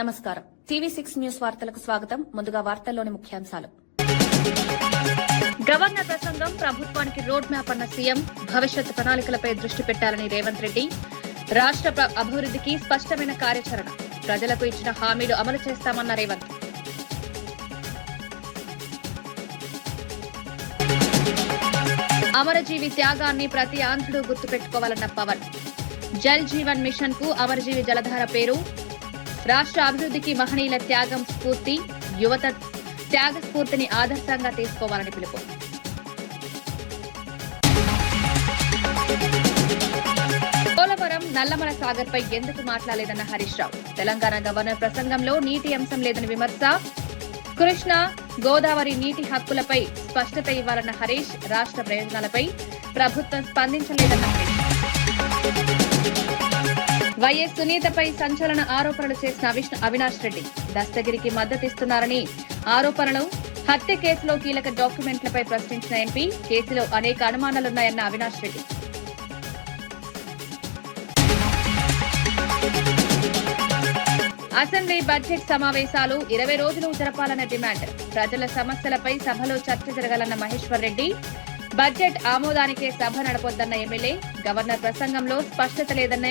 నమస్కారం. TV6 news వార్తలకు స్వాగతం. ముందుగా వార్తల్లోని ముఖ్యాంశాలు. గవర్నర్ ప్రసంగం, ప్రభుత్వానికి రోడ్ మ్యాప్ అన్న సీఎం, భవిష్యత్ ప్రణాళికలపై దృష్టి పెట్టాలని రేవంత్ రెడ్డి, రాష్ట్ర అభివృద్ధికి స్పష్టమైన కార్యాచరణ, ప్రజలకు ఇచ్చిన హామీలు అమలు చేస్తామన్న రేవంత్. అమరజీవి త్యాగాన్ని ప్రతి ఆంధ్రుడు గుర్తుపెట్టుకోవాలన్న పవన్, జల్ జీవన్ మిషన్ కు అమరజీవి జలధార పేరు, రాష్ట్ర అభివృద్ధికి మహనీయుల త్యాగం స్ఫూర్తి, యువత త్యాగ స్ఫూర్తిని ఆదర్శంగా తీసుకోవాలని పిలుపు. పోలవరం, నల్లమల సాగర్ పై ఎందుకు మాట్లాడలేదన్న హరీష్ రావు, తెలంగాణ గవర్నర్ ప్రసంగంలో నీటి అంశం లేదని విమర్శ, కృష్ణా గోదావరి నీటి హక్కులపై స్పష్టత ఇవ్వాలన్న హరీష్, రాష్ట్ర ప్రయోజనాలపై ప్రభుత్వం స్పందించలేదన్న హరీష్. వైఎస్ సునీతపై సంచలన ఆరోపణలు చేసిన అవినాష్ రెడ్డి, దస్తగిరికి మద్దతిస్తున్నారని ఆరోపణలు, హత్య కేసులో కీలక డాక్యుమెంట్లపై ప్రశ్నించిన ఎంపీ, కేసులో అనేక అనుమానాలున్నాయన్న అవినాష్ రెడ్డి. అసెంబ్లీ బడ్జెట్ సమావేశాలు 20 రోజులు జరపాలన్న డిమాండ్, ప్రజల సమస్యలపై సభలో చర్చ జరగాలన్న మహేశ్వర్ రెడ్డి, బడ్జెట్ ఆమోదానికే సభ నడపొద్దన్న ఎమ్మెల్యే, గవర్నర్ ప్రసంగంలో స్పష్టత లేదన్న